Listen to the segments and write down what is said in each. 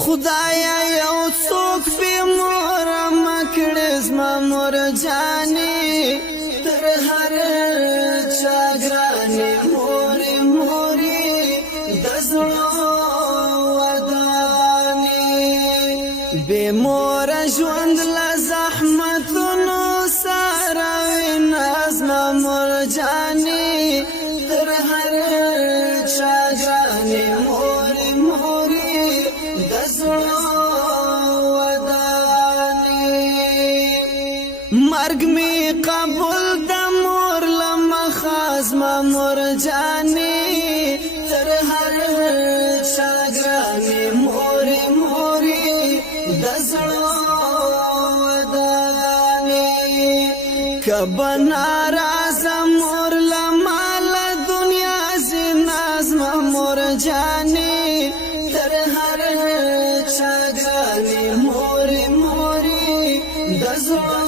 خدایا یو څوک په مور مکړز ما مور جانې تر هر چا ګرانې مورې مورې د زړه ودانې بې مور ژوند له زحمتونو سره ویناز ما مور جانې تر هر چا ګرانې مورې مورې د زړه مرگ می قبول د مور لمخاز ما مور جانې تر هر چا ګرانې مورې مورې د زړه ودانې کبه ناراضه مور لمال دنیا زناز ما مور جانې تر هر چا ګرانې مورې مورې د زړه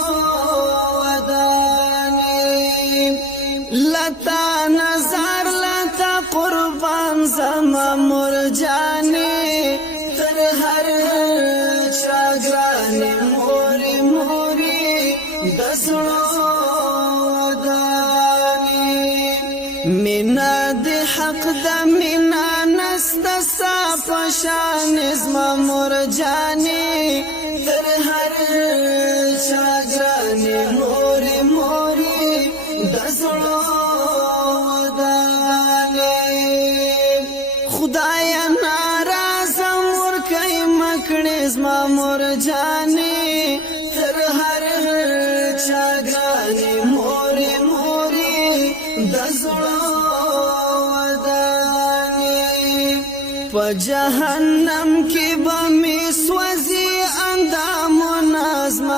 لتا نظر لتا قربان زما مور جانې تر هر چا ګرانې مورې مورې د زړه ودانې مینا د حق د مینا نسته ستا په شان زما مور جانې تر هر چا ګرانې مورې مورې د زړه خدایا ناراضه مور کوي مکړې زما مور جانې تر هر چا ګرانې مورې مورې د زړه ودانې په جهنم کې به مې سوځي اندامونه زما